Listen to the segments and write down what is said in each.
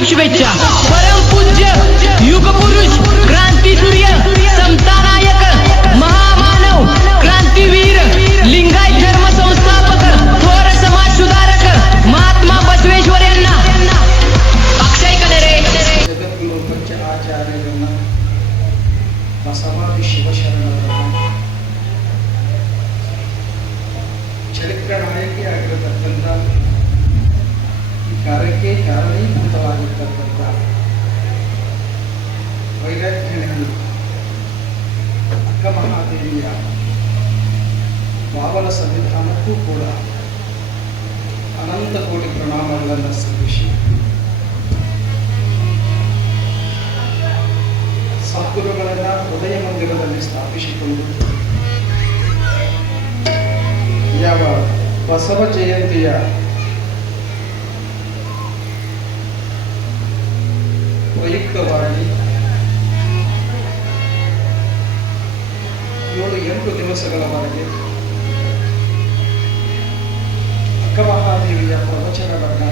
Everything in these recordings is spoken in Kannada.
हार्दिक शुभेच्छा. परमपूज्य युगपुरुष क्रांतीसूर्य समतानायक महामानव क्रांतीवीर लिंगायत धर्म संस्थापक थोर समाज सुधारक महात्मा बसवेश्वर यांना अक्षय कनेरे जगद्गुरु पंच आचार्यರನ್ನ ಬಸವಾದಿ ಶಿವಶರಣರನ್ನ ಚರಿತ್ರ ನಾಯಕಿ ಆಗಿರತಕ್ಕಂಥ ಈ ಕಾರ್ಯಕ್ಕೆ ಕಾರಣೀಭೂತವಾಗಿರ್ತಕ್ಕಂಥ ವೈರಾಗ್ಯನಹಳ್ಳಿ ಅಕ್ಕ ಮಹಾದೇವಿಯ ಪಾವನ ಸಂವಿಧಾನಕ್ಕೂ ಕೂಡ ಅನಂತ ಕೋಟಿ ಪ್ರಣಾಮಗಳನ್ನು ಸಲ್ಲಿಸಿ ಸದ್ಗುರುಗಳನ್ನು ಹೃದಯ ಮಂದಿರದಲ್ಲಿ ಸ್ಥಾಪಿಸಿಕೊಂಡು ಯಾವ ಬಸವ ಜಯಂತಿಯ ಪ್ರಯುಕ್ತವಾಗಿ 7-8 ದಿವಸಗಳವರೆಗೆ ಅಕ್ಕ ಮಹಾದೇವಿಯ ಪ್ರವಚನವನ್ನು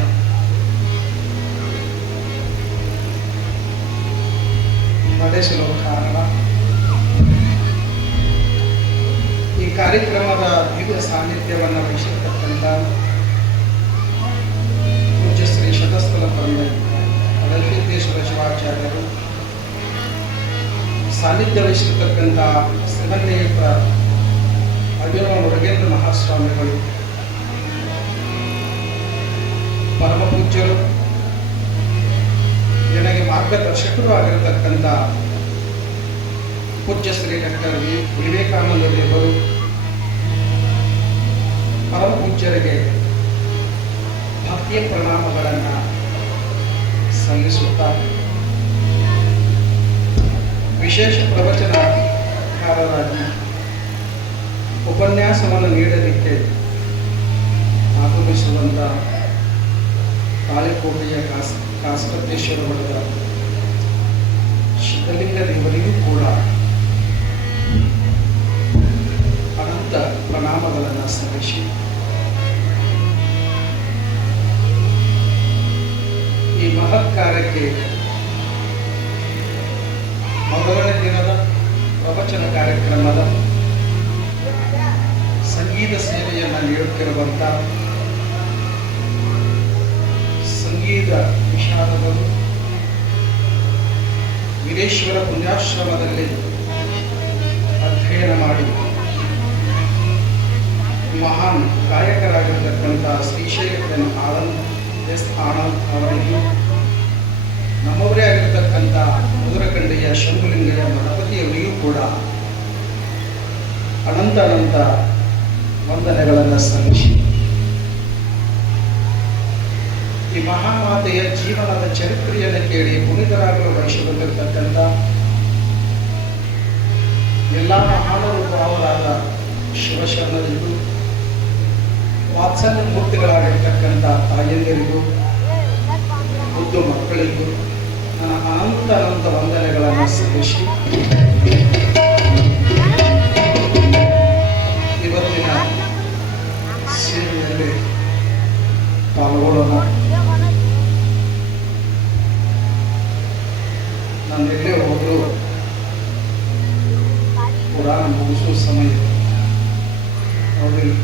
ನಡೆಸಲು ಕಾರಣ ಈ ಕಾರ್ಯಕ್ರಮದ ದಿವ್ಯ ಸಾನ್ನಿಧ್ಯವನ್ನು ವಹಿಸಿರ್ತಕ್ಕಂಥ ಪೂಜ್ಯ ಶ್ರೀ ಶತಸ್ಥಲ ಪರಮ ಅಡಲ್ಸಿದ್ದೇಶ್ವರ ಶಿವಾಚಾರ್ಯರು, ಸಾನ್ನಿಧ್ಯ ವಹಿಸಿರ್ತಕ್ಕಂಥ ಶ್ರೀಮನ್ನೇತ್ರ ಅಭಿನವ ಮುರುಗೇಂದ್ರ ಮಹಾಸ್ವಾಮಿಗಳು, ಪರಮ ಪೂಜ್ಯರು, ನನಗೆ ಮಾರ್ಗದರ್ಶಕರು ಆಗಿರತಕ್ಕಂಥ ಪೂಜ್ಯ ಶ್ರೀ ಡಾಕ್ಟರ್ ವಿವೇಕಾನಂದ ದೇವರು, ಪರಮ ಪೂಜ್ಯರಿಗೆ ಭಕ್ತಿಯ ಪ್ರಣಾಮಗಳನ್ನು ಸಲ್ಲಿಸುತ್ತಾ ವಿಶೇಷ ಪ್ರವಚನಕಾರರಾಗಿ ಉಪನ್ಯಾಸವನ್ನು ನೀಡಲಿಕ್ಕೆ ಆಗಮಿಸುವಂಥ ತಾಳಿಕೋಟೆಯ ಕಾಸ್ಕತೇಶ್ವರ ಮಠದ ಸಿದ್ಧಲಿಂಗ ದೇವರಿಗೂ ಕೂಡ ಅನಂತ ಪ್ರಣಾಮಗಳನ್ನು ಸಲ್ಲಿಸಿ ಈ ಮಹತ್ ಕಾರ್ಯಕ್ಕೆ ಮೊದಲನೇ ದಿನದ ಪ್ರವಚನ ಕಾರ್ಯಕ್ರಮದ ಸಂಗೀತ ಸೇವೆಯನ್ನು ನೀಡುತ್ತಿರುವಂಥ ಸಂಗೀತ ವಿಷಾದಗಳು ವೀರೇಶ್ವರ ಪುಣ್ಯಾಶ್ರಮದಲ್ಲಿ ಅಧ್ಯಯನ ಮಾಡಿ ಮಹಾನ್ ಗಾಯಕರಾಗಿರತಕ್ಕಂಥ ಶ್ರೀಶೈಲ ಆನಂದ್ ಅವರಿಗೂ, ನಮ್ಮವರೇ ಆಗಿರತಕ್ಕಂಥ ಮಧುರಕಂಡೆಯ ಶಂಭುಲಿಂಗಯ್ಯ ಮಠಪತಿಯವರಿಗೂ ಕೂಡ ಅನಂತ ವಂದನೆಗಳನ್ನು ಸಲ್ಲಿಸಿ ಈ ಮಹಾಮಾತೆಯ ಜೀವನದ ಚರಿತ್ರೆಯನ್ನು ಕೇಳಿ ಪುನೀತರಾಗಲು ಬಯಸಿಕೊಂಡಿರ್ತಕ್ಕಂಥ ಎಲ್ಲ ಮಹಾನುಭಾವರಾದ ಶಿವಶರಣರಿಗೂ, ವಾತ್ಸಲ್ಯ ಮೂರ್ತಿಗಳಾಗಿರ್ತಕ್ಕಂಥ ತಾಯಂದಿರಿಗೂ, ಮುದ್ದು ಮಕ್ಕಳಿಗೂ ನನ್ನ ಅನಂತ ವಂದನೆಗಳನ್ನು ಸಲ್ಲಿಸಿ ಇವತ್ತಿನ ಸೇವೆಯಲ್ಲಿ ಪಾಲ್ಗೊಳ್ಳೋಣ. ನಾನು ಎಲ್ಲೇ ಹೋದರೂ ಪುರಾಣ ಮುಗಿಸುವ ಸಮಯ ಹೌದಿಲ್ಲ,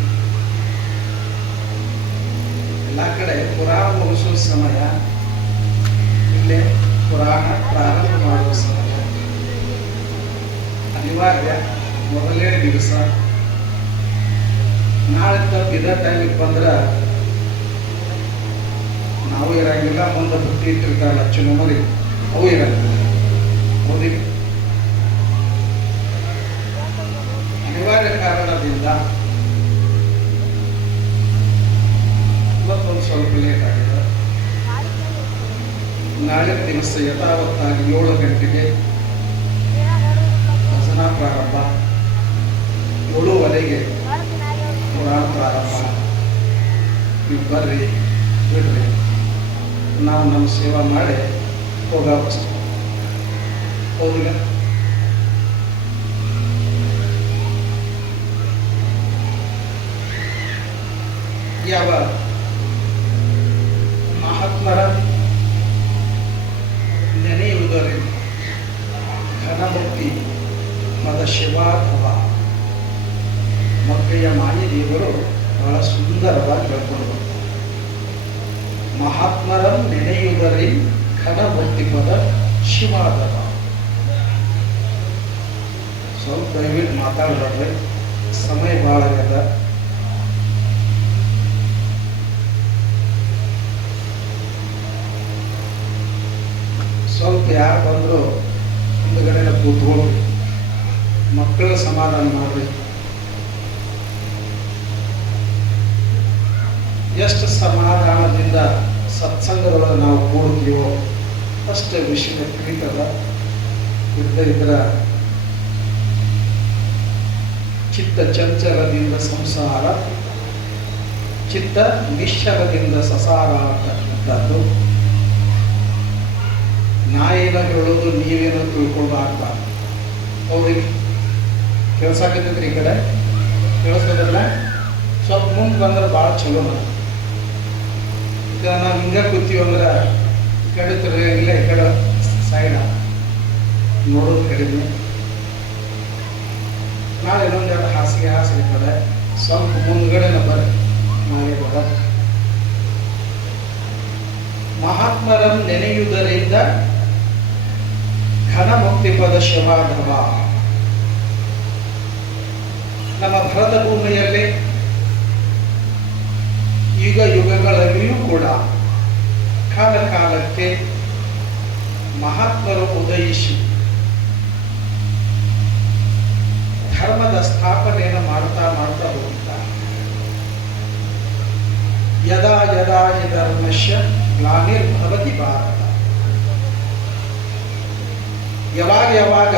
ಎಲ್ಲ ಕಡೆ ಪುರಾಣ ಮುಗಿಸುವ ಸಮಯ, ಇಲ್ಲೇ ಪುರಾಣ ಪ್ರಾರಂಭ ಮಾಡುವ ಸಮಯ. ಅನಿವಾರ್ಯ ಮೊದಲನೇ ದಿವಸ. ನಾಳೆ ಇದೇ ಟೈಮಿಗೆ ಬಂದ್ರೆ ನಾವು ಇರಂಗಿಲ್ಲ, ಮುಂದೆ ಬುದ್ಧಿ ಇಟ್ಟಿರ್ತಾರಲ್ಲ ಚುನಾವಣೆ ಅವು ಇರಂಗಿಲ್ಲ. ಹೌದಿಲ್ಲ, ಅನಿವಾರ್ಯ ಕಾರಣದಿಂದ ಇವತ್ತೊಂದು ಸ್ವಲ್ಪ ಲೇಟ್ ಆಗಿದೆ. ನಾಳೆ ದಿವಸ ಯಥಾವತ್ತಾಗಿ 7 ಗಂಟೆಗೆ ಭಜನಾ ಪ್ರಾರಂಭ, 7:15ಗೆ ಪುರಾಣ ಪ್ರಾರಂಭ. ನೀವು ಬರ್ರಿ ಬಿಡ್ರಿ, ನಾವು ನಮ್ಮ ಸೇವಾ ಮಾಡಿ ಹೋಗಷ್ಟು. ಹೌದಿಲ್ಲ, ಯಾವ ಮಹಾತ್ಮರ ಶಿವಾಧವ. ಮಕ್ಕಳ ಮಾನ್ಯದೇವರು ಬಹಳ ಸುಂದರವಾಗಿ ಹೇಳ್ಕೊಂಡು ಬರ್ತಾರೆ. ಮಹಾತ್ಮರಂ ನೆನೆಯುವುದರಿ ಘನ ಭಕ್ತಿಪದ ಶಿವಾಧವ. ಸ್ವಲ್ಪ ದಯವಿಟ್ಟು ಮಾತಾಡ್ಬೇಡ್ರಿ, ಸಮಯ ಭಾಳ ಆಗ್ಯದ. ಸ್ವಲ್ಪ ಯಾರು ಬಂದರೂ ಹಿಂದುಗಡೆ ಕೂತ್ಕೊಳ್ಳಿ, ಮಕ್ಕಳ ಸಮಾಧಾನ ಮಾಡ್ರಿ. ಎಷ್ಟು ಸಮಾಧಾನದಿಂದ ಸತ್ಸಂಗದೊಳಗೆ ನಾವು ಕೂಡ್ತೀವೋ ಅಷ್ಟೇ ವಿಷಯ ತಿಳಿತದ. ಇದ್ರ ಚಿತ್ತ ಚಂಚಲದಿಂದ ಸಂಸಾರ, ಚಿತ್ತ ನಿಶ್ಚಲದಿಂದ ಸಸಾರ ಅಂತಕ್ಕಂಥದ್ದು. ನಾಯೇನ ಹೇಳೋದು ನೀವೇನೋ ತಿಳ್ಕೊಂಡು ಆಗ್ಬಾರ್ದು. ಅವ್ರಿಗೆ ಕೇಳ್ಸಾಕತ್ತೈತ್ರಿ, ಈ ಕಡೆ ಕೇಳಿಸೋದಿಲ್ಲ. ಸ್ವಲ್ಪ ಮುಂದೆ ಬಂದ್ರೆ ಭಾಳ ಚಲೋ. ಈಗ ನಾವು ಹಿಂಗೆ ಕೂತೀವಿ ಅಂದ್ರೆ ಈ ಕಡೆ ತಿರುಗಿಲ್ಲ, ಈ ಕಡೆ ಸೈಡ ನೋಡೋದು ಕಡಿಮೆ. ನಾಳೆ ಇನ್ನೊಂದೆರಡು ಹಾಸಿಗೆ ಇರ್ತದೆ, ಸ್ವಲ್ಪ ಮುಂದ್ಗಡೆ ಬರ್ರಿ ನಾಳೆ ಬರ. ಮಹಾತ್ಮರಂ ನೆನೆಯುವುದರಿಂದ ಘನ ಮುಕ್ತಿಪದ ಶಿವಾಧವ. ನಮ್ಮ ಭರತ ಭೂಮಿಯಲ್ಲಿ ಯುಗ ಯುಗಗಳಲ್ಲಿಯೂ ಕೂಡ ಕಾಲ ಕಾಲಕ್ಕೆ ಮಹಾತ್ಮರು ಉದಯಿಸಿ ಧರ್ಮದ ಸ್ಥಾಪನೆಯನ್ನು ಮಾಡ್ತಾ ಮಾಡ್ತಾ ಹೋಗುತ್ತಾರೆ. ಯದಾ ಯದಾ ಹಿ ಧರ್ಮಸ್ಯ ಗ್ಲಾನಿರ್ಭವತಿ ಭಾರತ. ಯಾವಾಗ ಯಾವಾಗ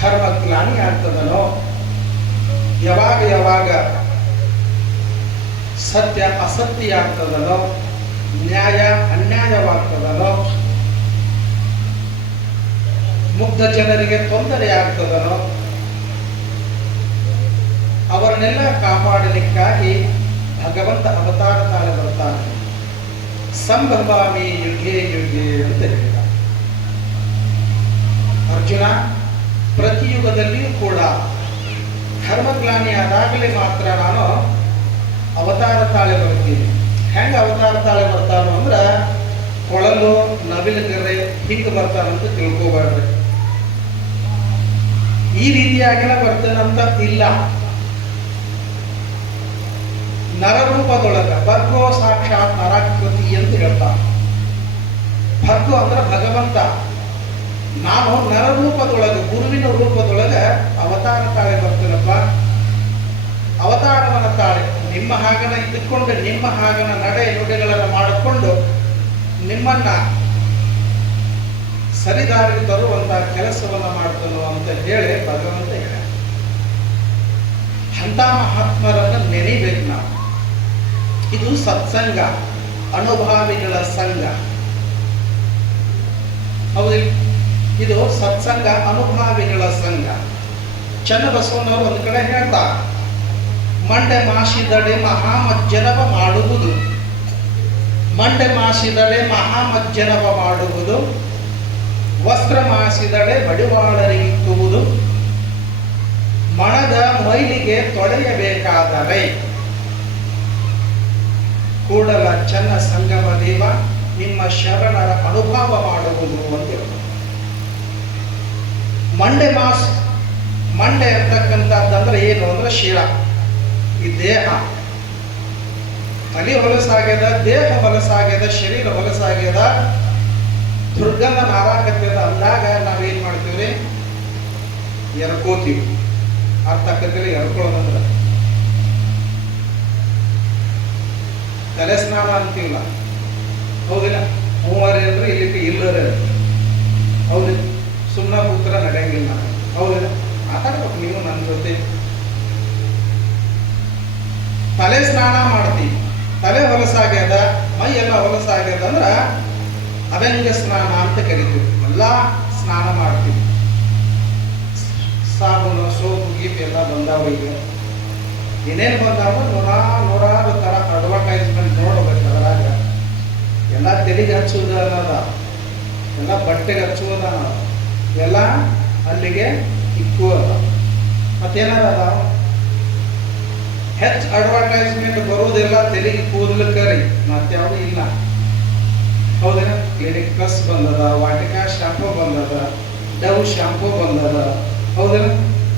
ಧರ್ಮ ಗ್ಲಾನಿ ಆಗ್ತದನೋ, ಯಾವಾಗ ಯಾವಾಗ ಸತ್ಯ ಅಸತ್ಯ ಆಗ್ತದನೋ, ನ್ಯಾಯ ಅನ್ಯಾಯವಾಗ್ತದನೋ, ಮುಗ್ಧ ಜನರಿಗೆ ತೊಂದರೆ ಆಗ್ತದನೋ, ಅವರನ್ನೆಲ್ಲ ಕಾಪಾಡಲಿಕ್ಕಾಗಿ ಭಗವಂತ ಅವತಾರ ತಾಳೆ ಬರ್ತಾನೆ. ಸಂಭವಾಮಿ ಯುಗೆ ಯುಗೆ ಅಂತ ಹೇಳಿದ ಅರ್ಜುನ. ಪ್ರತಿಯುಗದಲ್ಲಿಯೂ ಕೂಡ ಧರ್ಮಗ್ಲಾನಿ ಆದಾಗಲೇ ಮಾತ್ರ ನಾನು ಅವತಾರ ತಾಳೆ ಬರ್ತೀನಿ. ಹೆಂಗೆ ಅವತಾರ ತಾಳೆ ಬರ್ತಾನೋ ಅಂದ್ರೆ ಕೊಳಲು ನವಿಲುಗರೆ ಹಿಂಗೆ ಬರ್ತಾನಂತ ತಿಳ್ಕೋಬಾರ್ರಿ. ಈ ರೀತಿಯಾಗಿನ ಬರ್ತಾನಂತ ಇಲ್ಲ. ನರರೂಪದೊಳಗ ಭರ್ಗೋ ಸಾಕ್ಷಾತ್ ನರಾಕೃತಿ ಅಂತ ಹೇಳ್ತಾನೆ. ಭರ್ಗೋ ಅಂದ್ರೆ ಭಗವಂತ. ನಾನು ನರರೂಪದೊಳಗೆ, ಗುರುವಿನ ರೂಪದೊಳಗೆ ಅವತಾರ ತಾಳೆ ಬರ್ತೀನಪ್ಪ. ಅವತಾರವನ್ನ ತಾಳೆ ನಿಮ್ಮ ಹಾಗನ ಇದ್ದುಕೊಂಡು, ನಿಮ್ಮ ಹಾಗನ ನಡೆ ನುಡಿಗಳನ್ನು ಮಾಡಿಕೊಂಡು ನಿಮ್ಮನ್ನ ಸರಿದಾರಿಗೆ ತರುವಂತಹ ಕೆಲಸವನ್ನ ಮಾಡ್ತಾನೋ ಅಂತ ಹೇಳಿ ಭಗವಂತ ಹೇಳ. ಅಂತ ಮಹಾತ್ಮರನ್ನು ನೆನೆಬೇಕು ನಾವು. ಇದು ಸತ್ಸಂಗ, ಅನುಭಾವಿಗಳ ಸಂಘ. ಹೌದು, ಇದು ಸತ್ಸಂಗ, ಅನುಭಾವಿಗಳ ಸಂಘ. ಚನ್ನಬಸವನವರು ಒಂದು ಕಡೆ ಹೇಳ್ತಾರೆ, ಮಂಡೆ ಮಾಸಿದಡೆ ಮಹಾಮಜ್ಜನವ ಮಾಡುವುದು, ಮಂಡೆ ಮಾಸಿದಡೆ ಮಹಾಮಜ್ಜನವ ಮಾಡುವುದು, ವಸ್ತ್ರ ಮಾಸಿದಡೆ ಬಡಿವಾಳರಿಗಿಕ್ಕುವುದು, ಮಣದ ಮೈಲಿಗೆ ತೊಳೆಯಬೇಕಾದರೆ ಕೂಡಲ ಚನ್ನ ಸಂಗಮ ದೇವ ನಿಮ್ಮ ಶರಣರ ಅನುಭವ ಮಾಡುವುದು ಅಂತ. ಮಂಡೆ ಇರ್ತಕ್ಕಂಥದ್ದಂದ್ರೆ ಏನು ಅಂದ್ರೆ ಶಿರ, ಈ ದೇಹ. ತಲೆ ಹೊಲಸಾಗ್ಯದ, ದೇಹ ಹೊಲಸಾಗ್ಯದ, ಶರೀರ ಹೊಲಸಾಗ್ಯದ, ದುರ್ಗಂಧ ನಾರಾಕತ್ಯದ ಅಂದಾಗ ನಾವೇನ್ ಮಾಡ್ತೀವ್ರಿ? ಎರ್ಕೋತೀವಿ. ಅರ್ಥಕ್ಕಂತೇಳಿ ಎರ್ಕೊಳ್ಳೋದಂದ್ರೆ ತಲೆ ಸ್ನಾನ ಅಂತೀವಿಲ್ಲ, ಹೌದಿಲ್ಲ? ಮೂವರೇ ಅಂದ್ರೆ ಇಲ್ಲಿ ಇಲ್ಲರೇ, ಹೌದಿಲ್ಲ? ಸುಮ್ಮನೆ ಕೂತ್ರ ನಡೆಯಂಗಿಲ್ಲ, ಹೌದಿಲ್ಲ? ಮಾತಾಡ್ಬೇಕು ನೀವು ನನ್ನ ಜೊತೆ. ತಲೆ ಸ್ನಾನ ಮಾಡ್ತೀವಿ, ತಲೆ ಹೊಲಸಾಗ್ಯದ, ಮೈ ಎಲ್ಲ ಹೊಲಸಾಗ್ಯದ ಅಂದ್ರೆ ಅಭ್ಯಂಗ ಸ್ನಾನ ಅಂತ ಕರಿತೀವಿ. ಎಲ್ಲ ಸ್ನಾನ ಮಾಡ್ತೀವಿ. ಸಾಬೂನು, ಸೋಪು, ಗೀಪ್ ಎಲ್ಲ ಬಂದಾವೀಗ. ಏನೇನು ಬಂದಾವ ನೂರಾರು ತರ ಅಡ್ವರ್ಟೈಸ್ಮೆಂಟ್ ನೋಡ್ಬೇಕು. ಅದ್ರಾಗ ಎಲ್ಲ ತೆಲಿಗೆ ಹಚ್ಚುವುದು ಅನ್ನೋದ, ಎಲ್ಲ ಬಟ್ಟೆಗೆ ಹಚ್ಚುವುದ, ಎಲ್ಲ ಅಲ್ಲಿಗೆ ಇಕ್ಕುವುದ. ಮತ್ತೇನಾರ ಅದಾವ ಹೆಚ್ಚು ಅಡ್ವರ್ಟೈಸ್ಮೆಂಟ್ ಬರುವುದೆಲ್ಲ ತೆಲಿಗೆ ಕೂದಲಕ್ಕರಿ ಮತ್ಯಾವುದು ಇಲ್ಲ. ಹೌದೇನ? ಕ್ಲಿನಿಕ್ ಪ್ಲಸ್ ಬಂದದ, ವಾಟಿಕಾ ಶಾಂಪೂ ಬಂದದ, ಡವ್ ಶಾಂಪೂ ಬಂದದ, ಹೌದೇನ?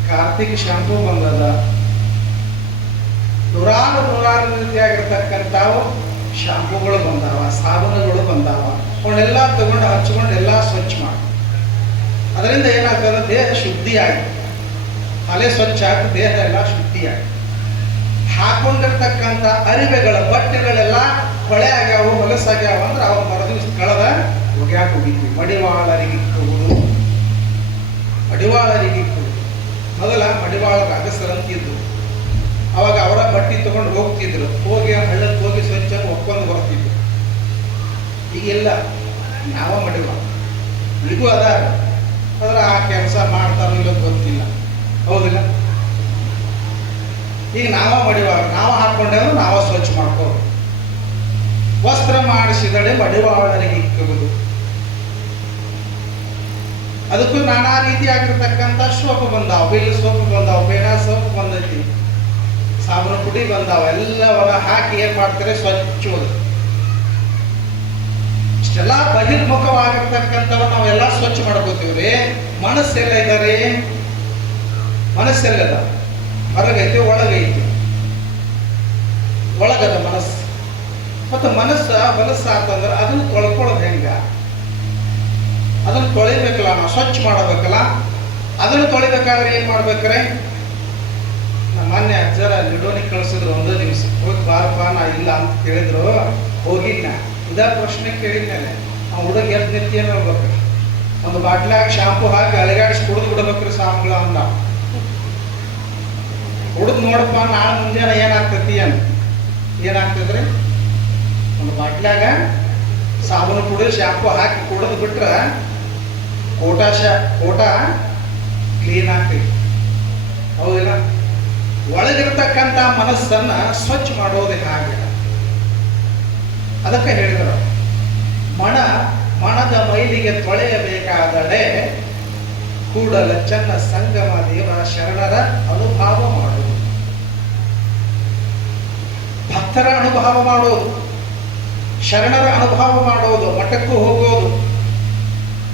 ಕಾರ್ತಿಕ್ ಶಾಂಪೂ ಬಂದದ, ನೂರಾರು ರೀತಿಯಾಗಿರ್ತಕ್ಕಂಥವು ಶಾಂಪೂಗಳು ಬಂದಾವ, ಸಾಬೂನುಗಳು ಬಂದಾವ. ಅವನ್ನೆಲ್ಲ ತಗೊಂಡು ಹಚ್ಕೊಂಡು ಎಲ್ಲ ಸ್ವಚ್ಛ ಮಾಡಿ. ಅದರಿಂದ ಏನಾಗ್ತದೆ? ದೇಹ ಶುದ್ಧಿಯಾಗಿ, ತಲೆ ಸ್ವಚ್ಛ ಆಗಿ ದೇಹ ಎಲ್ಲ ಶುದ್ಧಿಯಾಗಿ. ಹಾಕೊಂಡಿರ್ತಕ್ಕಂಥ ಅರಿವೆಗಳ ಬಟ್ಟೆಗಳೆಲ್ಲ ಕೊಳೆ ಆಗ್ಯಾವು, ಹೊಲಸಾಗ್ಯಾವ ಅಂದ್ರೆ ಅವ್ರ ಮರದಿವ್ಸ ಕಳೆದ ಒಗ್ಯಾಕೆ ಹೋಗಿದ್ವಿ. ಮಡಿವಾಳರಿಗಿಕ್ಕುವುದು, ಮಡಿವಾಳರಿಗಿಕ್ಕುವುದು. ಮೊದಲ ಮಡಿವಾಳರ ಅಗಸರಂತಿದ್ದು, ಅವಾಗ ಅವರ ಬಟ್ಟೆ ತಗೊಂಡು ಹೋಗ್ತಿದ್ರು, ಹೋಗಿ ಹಳ್ಳಕ್ಕೆ ಹೋಗಿ ಸ್ವಚ್ಛ ಒಕ್ಕೊಂಡು ಬರ್ತಿದ್ರು. ಈಗೆಲ್ಲ ನಾವ ಮಡಿವಾಳ, ಈಗೂ ಅದ, ಆದ್ರೆ ಆ ಕೆಲಸ ಮಾಡ್ತಾರೋ ಇಲ್ಲ ಗೊತ್ತಿಲ್ಲ. ಹೌದಿಲ್ಲ? ಈಗ ನಾವ ಮಡಿವಾಳ, ನಾವು ಹಾಕೊಂಡೇವು, ನಾವ ಸ್ವಚ್ಛ ಮಾಡ್ಕೋದು. ವಸ್ತ್ರ ಮಾಡಿಸಿದಡೆ ಮಡಿವಾಳರಿಗೆ ಇಕ್ಕುವುದು. ಅದಕ್ಕೂ ನಾನಾ ರೀತಿಯಾಗಿರ್ತಕ್ಕಂಥ ಸೋಪು ಬಂದಾವ, ಬಿಲ್ ಸೋಪು ಬಂದಾವ, ಬೇಡ ಸೋಪು ಬಂದೈತಿ, ಸಾಬೂನು ಪುಡಿ ಬಂದಾವ. ಎಲ್ಲವನ್ನ ಹಾಕಿ ಏನ್ ಮಾಡ್ತಾರೆ? ಸ್ವಚ್ಛ. ಇಷ್ಟೆಲ್ಲ ಬಹಿರ್ಮುಖವಾಗಿರ್ತಕ್ಕಂಥವ ನಾವೆಲ್ಲ ಸ್ವಚ್ಛ ಮಾಡ್ಕೋತೀವ್ರಿ. ಮನಸ್ಸೆಲ್ಲ ಇದ್ದಾರೆ? ಮನಸ್ಸೆಲ್ಲದ ಹೊರಗೈತಿ, ಒಳಗೈತಿ. ಒಳಗದ ಮನಸ್ಸು. ಮತ್ತು ಮನಸ್ಸಾತಂದ್ರೆ ಅದನ್ನು ತೊಳ್ಕೊಳ್ಳೋದು ಹೆಂಗ? ಅದನ್ನು ತೊಳಿಬೇಕಲ್ಲ, ನಾವು ಸ್ವಚ್ಛ ಮಾಡಬೇಕಲ್ಲ. ಅದನ್ನು ತೊಳಿಬೇಕಾದ್ರೆ ಏನ್ ಮಾಡ್ಬೇಕ್ರೆ? ನಮ್ಮ ಮೊನ್ನೆ ಅಜ್ಜರ ಲಿಡೋನಿಗೆ ಕಳಿಸಿದ್ರು, ಒಂದೇ ದಿವಸ ಹೋಗಿ ಬಾರಪ್ಪ. ನಾ ಇಲ್ಲ ಅಂತ ಕೇಳಿದ್ರು, ಹೋಗಿದ್ನ. ಇದ ಪ್ರಶ್ನೆ ಕೇಳಿದ್ಮೇಲೆ ಆ ಹುಡುಗ ಎದ್ದು ನಿಂತಿ ಏನು ಹೇಳ್ಬೇಕ್ರಿ? ಒಂದು ಬಾಟ್ಲಾಗ ಶಾಂಪು ಹಾಕಿ ಅಲಗಾಡಿಸಿ ಕುಡಿದು ಬಿಡ್ಬೇಕ್ರಿ ಸಾಂಬಳ ಅಂದ. ಹುಡುಗ ನೋಡಪ್ಪ, ನಾಳೆ ಮುಂಜಾನೆ ಏನಾಗ್ತತಿ ಅಂತ. ಏನಾಗ್ತದ್ರಿ? ಒಂದು ಬಾಟ್ಲಾಗ ಸಾಬೂನು ಪುಡಿ ಶಾಂಪು ಹಾಕಿ ಕುಡಿದು ಬಿಟ್ರೆ ಕೋಟ ಕ್ಲೀನ್ ಆಗ್ತೈತಿ. ಹೌದಿಲ್ಲ? ಒಳಗಿರ್ತಕ್ಕಂಥ ಮನಸ್ಸನ್ನ ಸ್ವಚ್ಛ ಮಾಡೋದೇ ಹಾಗೆ. ಅದಕ್ಕೆ ಹೇಳಿದರು, ಮಣದ ಮೈಲಿಗೆ ತೊಳೆಯಬೇಕಾದಡೆ ಕೂಡಲ ಚೆನ್ನ ಸಂಗಮ ದೇವ ಶರಣರ ಅನುಭವ ಮಾಡುವುದು. ಭಕ್ತರ ಅನುಭವ ಮಾಡೋದು, ಶರಣರ ಅನುಭವ ಮಾಡೋದು, ಮಠಕ್ಕೂ ಹೋಗೋದು,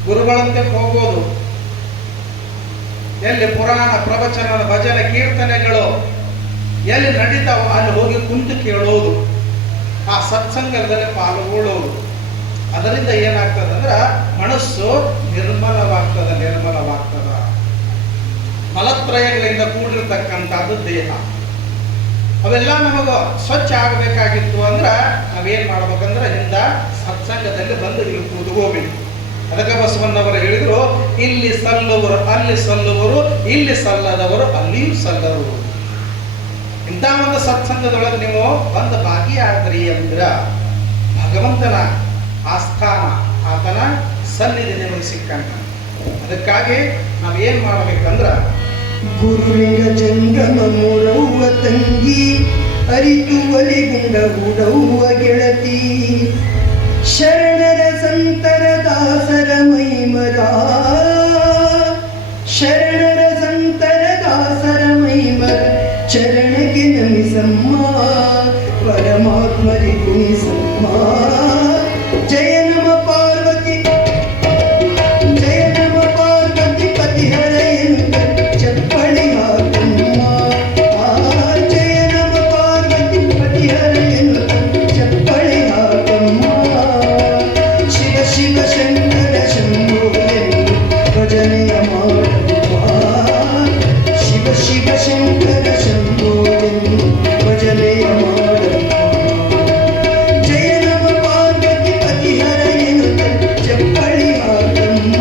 ಗುರುಗಳಂತೆ ಹೋಗೋದು, ಎಲ್ಲಿ ಪುರಾಣ ಪ್ರವಚನ ಭಜನೆ ಕೀರ್ತನೆಗಳು ಎಲ್ಲಿ ನಡೀತಾವ ಅಲ್ಲಿ ಹೋಗಿ ಕುಂತು ಕೇಳೋದು, ಆ ಸತ್ಸಂಗದಲ್ಲಿ ಪಾಲ್ಗೊಳ್ಳೋದು. ಅದರಿಂದ ಏನಾಗ್ತದೆ ಅಂದ್ರೆ ಮನಸ್ಸು ನಿರ್ಮಲವಾಗ್ತದ. ಮಲತ್ರಯಗಳಿಂದ ಕೂಡಿರ್ತಕ್ಕಂಥದ್ದು ದೇಹ. ಅವೆಲ್ಲ ನಮಗ ಸ್ವಚ್ಛ ಆಗಬೇಕಾಗಿತ್ತು ಅಂದ್ರೆ ನಾವೇನ್ ಮಾಡ್ಬೇಕಂದ್ರೆ ಹಿಂದ ಸತ್ಸಂಗದಲ್ಲಿ ಬಂದು ಇಲ್ಲಿ ಕೂತ್ಕೋಬೇಕು. ಅದಕ್ಕೆ ಬಸವಣ್ಣವರು ಹೇಳಿದ್ರು, ಇಲ್ಲಿ ಸಲ್ಲುವರು ಅಲ್ಲಿ ಸಲ್ಲುವರು, ಇಲ್ಲಿ ಸಲ್ಲದವರು ಅಲ್ಲಿಯೂ ಸಲ್ಲರು. ಇಂಥ ಒಂದು ಸತ್ಸಂಗದೊಳಗೆ ನೀವು ಬಂದು ಭಾಗಿಯಾದ್ರಿ ಅಂದ್ರ ಭಗವಂತನ ಆಸ್ಥಾನ, ಆತನ ಸನ್ನಿಧಿ ನಿಮಗೆ ಸಿಕ್ಕಂತ. ಅದಕ್ಕಾಗಿ ನಾವೇನ್ ಮಾಡ್ಬೇಕಂದ್ರ ಗುರುವಿನ ಜಂಗಮ ಮೂರವ್ವ ತಂಗಿ ಅರಿತು ಒಲಿಗುಂಡ ಹೂಡವ್ವ ಗೆಳತಿ ಶರಣರ ಸಂತರ ದಾಸರ ಮೈಮರ ಶರಣರ ಸಂತರ ದಾಸರ ಮೈಮರ ಚರಣಕ್ಕೆ ನಮಿಸಮ್ಮ ಪರಮಾತ್ಮರಿ ಗುಣಿಸಮ್ಮ. ಜಯ ನಮ ಪಾರ್ವತಿ ಜಯ ನಮ ಪಾರ್ವತಿ ಪತಿಹರ ಎಂದ ಚಪ್ಪಳಿ ಹಾಕಮ್ಮ. ಜಯ ನಮ ಪಾರ್ವತಿ ಪತಿಹರ ಎಂದ ಚಪ್ಪಳಿ ಹಾಕಮ್ಮ. ಶಿವ ಶಿವ ಶಂಕರ ಶಂಭೋ ಎಂದು ಭಜನೆಯ ಮಾಡಮ್ಮ. ಶಿವ ಶಿವ ಶಂಕರ ಶಂಭೋ ಎಂದು ಭಜನೆಯ ಮಾಡಮ್ಮ. ಜಯ ನಮ ಪಾರ್ವತಿ ಪತಿಹರ ಎನ್ನುತ್ತ ಚಪ್ಪಳಿ ಹಾಕಮ್ಮ.